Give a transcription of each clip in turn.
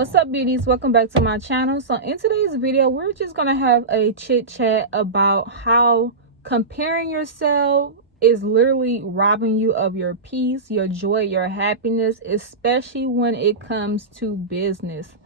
What's up, beauties? Welcome back to my channel. So in today's video, we're just gonna have a chit chat about how comparing yourself is literally robbing you of your peace, your joy, your happiness, especially when it comes to business.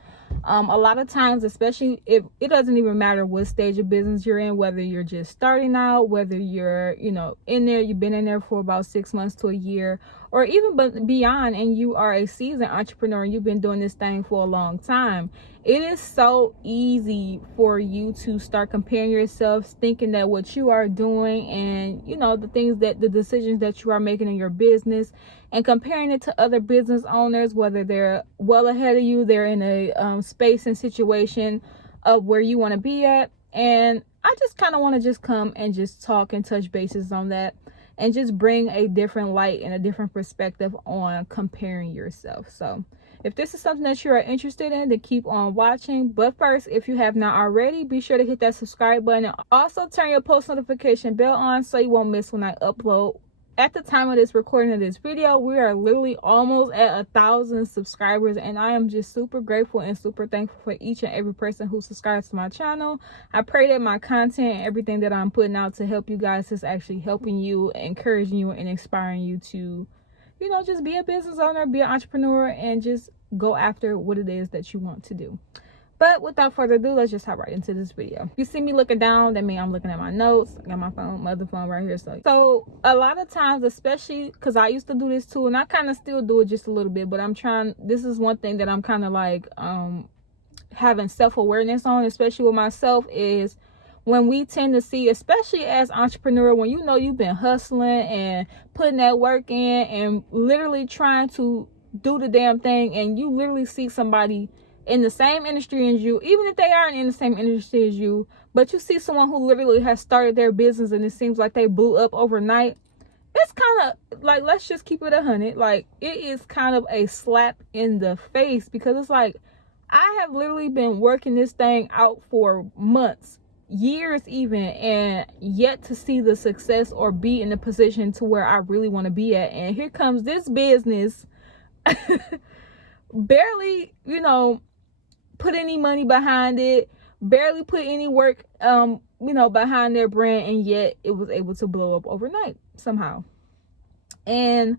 A lot of times, especially if it doesn't even matter what stage of business you're in, whether you're just starting out, whether you're in there, you've been in there for about 6 months to a year, or even beyond, and you are a seasoned entrepreneur and you've been doing this thing for a long time. It is so easy for you to start comparing yourself, thinking that what you are doing and the decisions that you are making in your business, and comparing it to other business owners, whether they're well ahead of you, they're in a space and situation of where you want to be at. And I just kind of want to just come and just talk and touch bases on that, and just bring a different light and a different perspective on comparing yourself. So if this is something that you are interested in, then keep on watching. But first, if you have not already, be sure to hit that subscribe button, and also turn your post notification bell on so you won't miss when I upload. At the time of this recording of this video, we are literally almost at 1,000 subscribers, and I am just super grateful and super thankful for each and every person who subscribes to my channel. I pray that my content and everything that I'm putting out to help you guys is actually helping you, encouraging you, and inspiring you to just be a business owner, be an entrepreneur, and just go after what it is that you want to do. But without further ado, let's just hop right into this video. You see me looking down, that means I'm looking at my notes. I got my other phone right here. So a lot of times, especially because I used to do this too, and I kind of still do it just a little bit, but this is one thing that I'm kind of like having self-awareness on, especially with myself, is when we tend to see, especially as entrepreneur, when you've been hustling and putting that work in and literally trying to do the damn thing, and you literally see somebody in the same industry as you, even if they aren't in the same industry as you, but you see someone who literally has started their business and it seems like they blew up overnight. It's kind of like, let's just keep it 100. Like, it is kind of a slap in the face, because it's like, I have literally been working this thing out for months, years even, and yet to see the success or be in the position to where I really want to be at. And here comes this business barely put any money behind it, barely put any work behind their brand, and yet it was able to blow up overnight somehow. And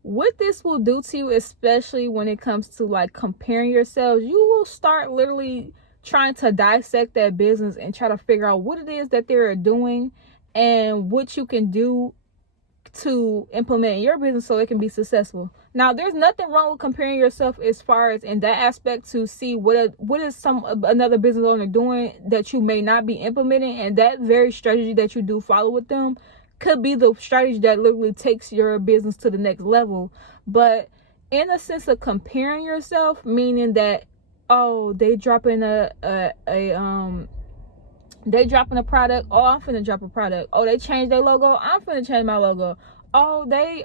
what this will do to you, especially when it comes to like comparing yourselves, you will start literally trying to dissect that business and try to figure out what it is that they're doing and what you can do to implement in your business so it can be successful. Now, there's nothing wrong with comparing yourself as far as in that aspect, to see what is another business owner doing that you may not be implementing, and that very strategy that you do follow with them could be the strategy that literally takes your business to the next level. But in a sense of comparing yourself, meaning that, oh, they dropping a product. Oh, I'm finna drop a product. Oh, they changed their logo. I'm finna change my logo. Oh, they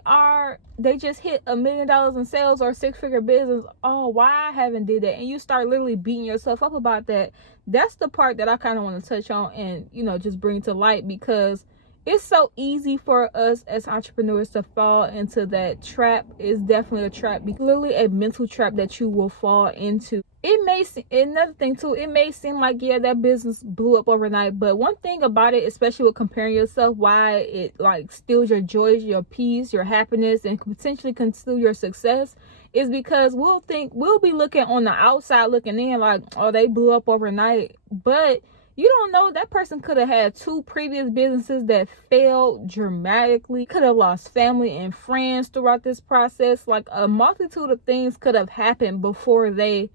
just hit $1 million in sales or 6-figure business. Oh, why I haven't did that? And you start literally beating yourself up about that. That's the part that I kind of want to touch on and just bring to light, because it's so easy for us as entrepreneurs to fall into that trap. It's definitely a trap, literally a mental trap that you will fall into. It may seem, another thing too, it may seem like, yeah, that business blew up overnight, but one thing about it, especially with comparing yourself, why it like steals your joy, your peace, your happiness, and potentially can steal your success, is because we'll be looking on the outside looking in like, oh, they blew up overnight, but you don't know, that person could have had 2 previous businesses that failed dramatically, could have lost family and friends throughout this process. Like, a multitude of things could have happened before they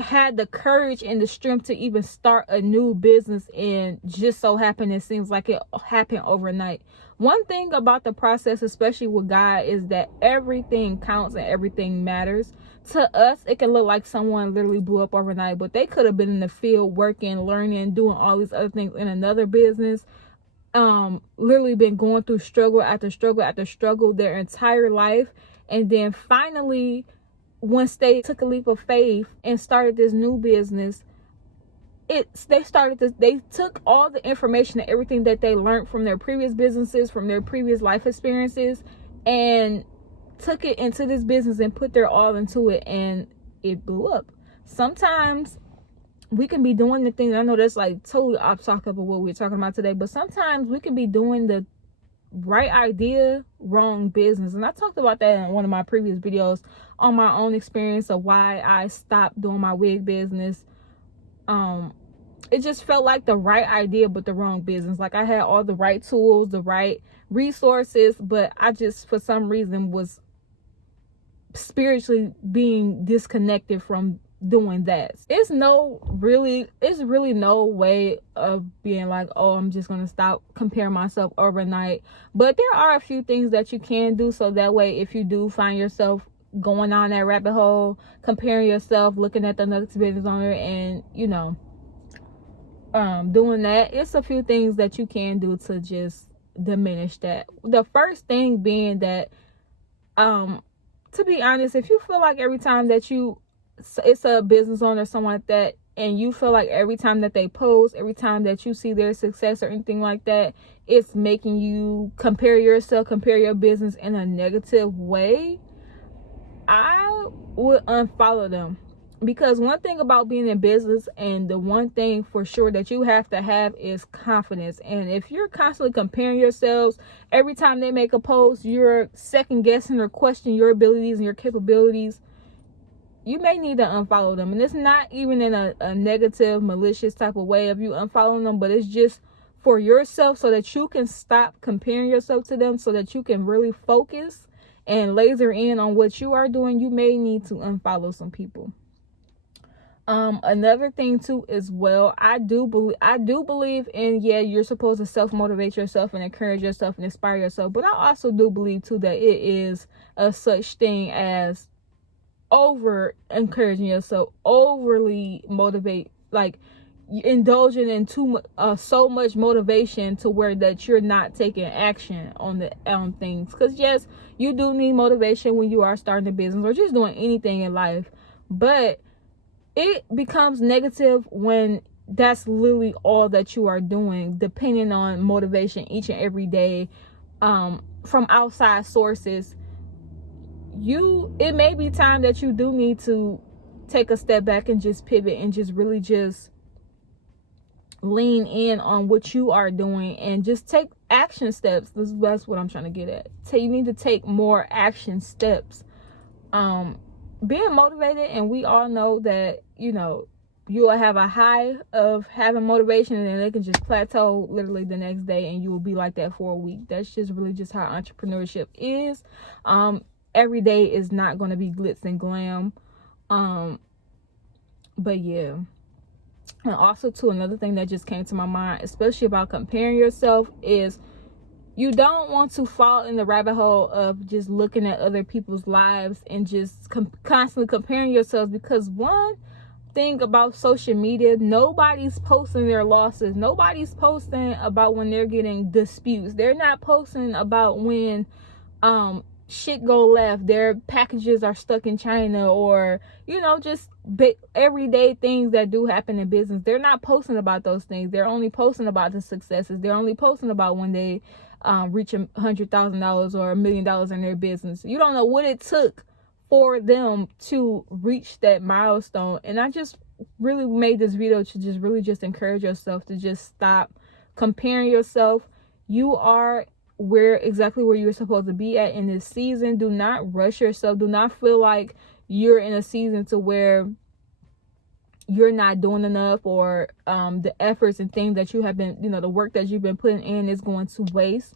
had the courage and the strength to even start a new business, and just so happened it seems like it happened overnight. One thing about the process, especially with God, is that everything counts and everything matters. To us, it can look like someone literally blew up overnight, but they could have been in the field working, learning, doing all these other things in another business, literally been going through struggle after struggle after struggle their entire life, and then finally, once they took a leap of faith and started this new business, they took all the information and everything that they learned from their previous businesses, from their previous life experiences, and took it into this business and put their all into it, and it blew up. sometimes we can be doing the things. I know that's like totally off topic of what we're talking about today, but sometimes we can be doing the right idea, wrong business. And I talked about that in one of my previous videos on my own experience of why I stopped doing my wig business. It just felt like the right idea but the wrong business. Like I had all the right tools, the right resources, but I just for some reason was spiritually being disconnected from doing that. It's really no way of being like, oh, I'm just gonna stop comparing myself overnight. But there are a few things that you can do, so that way if you do find yourself going on that rabbit hole, comparing yourself, looking at the next business owner, and doing that, it's a few things that you can do to just diminish that. The first thing being that to be honest, if you feel like every time that it's a business owner or someone like that, and you feel like every time that they post, every time that you see their success or anything like that, it's making you compare your business in a negative way, I would unfollow them. Because one thing about being in business, and the one thing for sure that you have to have, is confidence. And if you're constantly comparing yourselves, every time they make a post, you're second guessing or questioning your abilities and your capabilities, you may need to unfollow them. And it's not even in a negative, malicious type of way of you unfollowing them, but it's just for yourself, so that you can stop comparing yourself to them, so that you can really focus and laser in on what you are doing. You may need to unfollow some people. Another thing too as well, I do believe in, you're supposed to self-motivate yourself and encourage yourself and inspire yourself, but I also do believe too that it is a such thing as over encouraging yourself, overly motivate, like indulging in so much motivation to where that you're not taking action on the things. Because yes, you do need motivation when you are starting a business or just doing anything in life, but it becomes negative when that's literally all that you are doing, depending on motivation each and every day from outside sources. It may be time that you do need to take a step back and just pivot and just really just lean in on what you are doing and just take action steps. That's what I'm trying to get at. So you need to take more action steps. Being motivated, and we all know that you will have a high of having motivation, and then it can just plateau literally the next day, and you will be like that for a week. That's just really just how entrepreneurship is. Every day is not going to be glitz and glam. But yeah. And also too, another thing that just came to my mind, especially about comparing yourself, is you don't want to fall in the rabbit hole of just looking at other people's lives and just constantly comparing yourselves. Because one thing about social media, nobody's posting their losses. Nobody's posting about when they're getting disputes. They're not posting about when shit go left, their packages are stuck in China, or just everyday things that do happen in business. They're not posting about those things. They're only posting about the successes. They're only posting about when they reach $100,000 or $1 million in their business. You don't know what it took for them to reach that milestone. And I just really made this video to just really just encourage yourself to just stop comparing yourself. You are exactly where you're supposed to be at in this season. Do not rush yourself. Do not feel like you're in a season to where you're not doing enough, or the efforts and things that you have been, the work that you've been putting in is going to waste.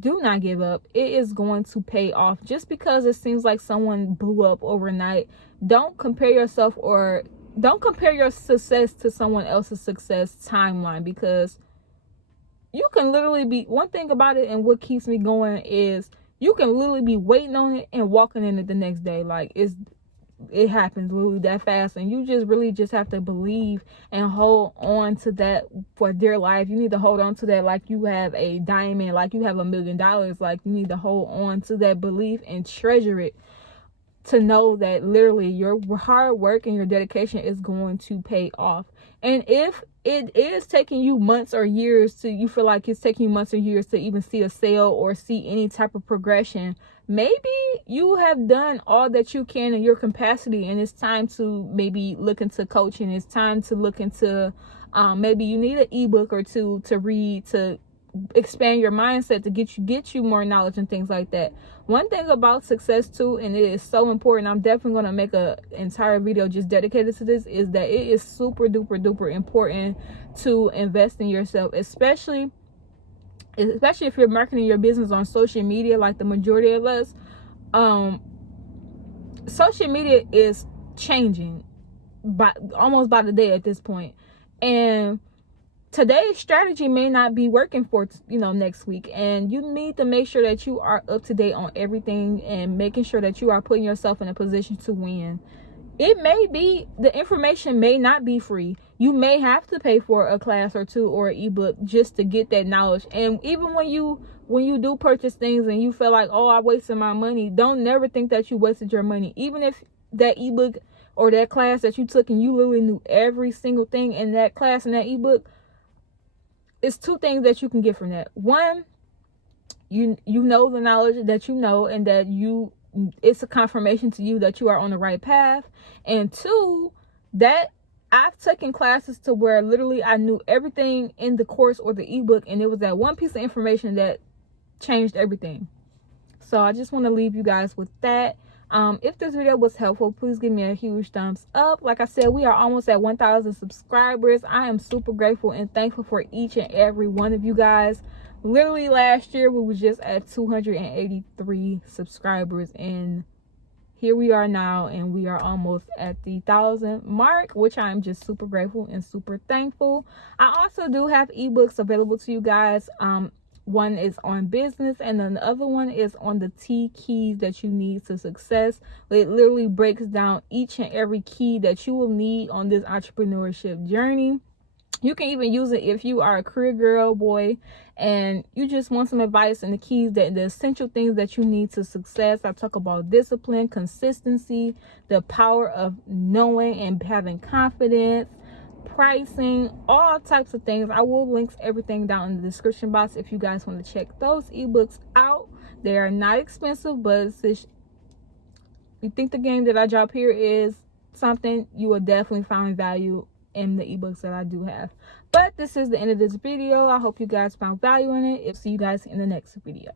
Do not give up. It is going to pay off. Just because it seems like someone blew up overnight, don't compare yourself, or don't compare your success to someone else's success timeline, because you can literally be, one thing about it and what keeps me going is you can literally be waiting on it and walking in it the next day. Like it happens literally that fast, and you just really just have to believe and hold on to that for dear life. You need to hold on to that like you have a diamond, like you have $1 million. Like you need to hold on to that belief and treasure it, to know that literally your hard work and your dedication is going to pay off. And if it is taking you months or years to, you feel like it's taking you months or years to even see a sale or see any type of progression, maybe you have done all that you can in your capacity, and it's time to maybe look into coaching. It's time to look into maybe you need an ebook or two to read, to expand your mindset, to get you more knowledge and things like that. One thing about success too, and it is so important, I'm definitely going to make a entire video just dedicated to this, is that it is super duper important to invest in yourself, especially if you're marketing your business on social media like the majority of us. Social media is changing almost by the day at this point, and today's strategy may not be working for next week, and you need to make sure that you are up to date on everything and making sure that you are putting yourself in a position to win. It may be, the information may not be free. You may have to pay for a class or two or an ebook just to get that knowledge. And even when you do purchase things and you feel like, oh, I wasted my money, don't never think that you wasted your money. Even if that ebook or that class that you took and you literally knew every single thing in that class and that ebook, it's two things that you can get from that. One, you know the knowledge that you know, and that it's a confirmation to you that you are on the right path. And two, that I've taken classes to where literally I knew everything in the course or the ebook, and it was that one piece of information that changed everything. So I just want to leave you guys with that. If this video was helpful, please give me a huge thumbs up. Like I said, we are almost at 1,000 subscribers. I am super grateful and thankful for each and every one of you guys. Literally last year we was just at 283 subscribers, and here we are now, and we are almost at the 1,000 mark, which I'm just super grateful and super thankful. I also do have ebooks available to you guys. One is on business, and then the other one is on the T keys that you need to success. It literally breaks down each and every key that you will need on this entrepreneurship journey. You can even use it if you are a career girl, boy, and you just want some advice and the keys, that the essential things that you need to success. I talk about discipline, consistency, the power of knowing and having confidence, pricing, all types of things. I will link everything down in the description box if you guys want to check those ebooks out. They are not expensive, but you think the game that I drop here is something, you will definitely find value in the ebooks that I do have. But this is the end of this video. I hope you guys found value in it. I'll see you guys in the next video.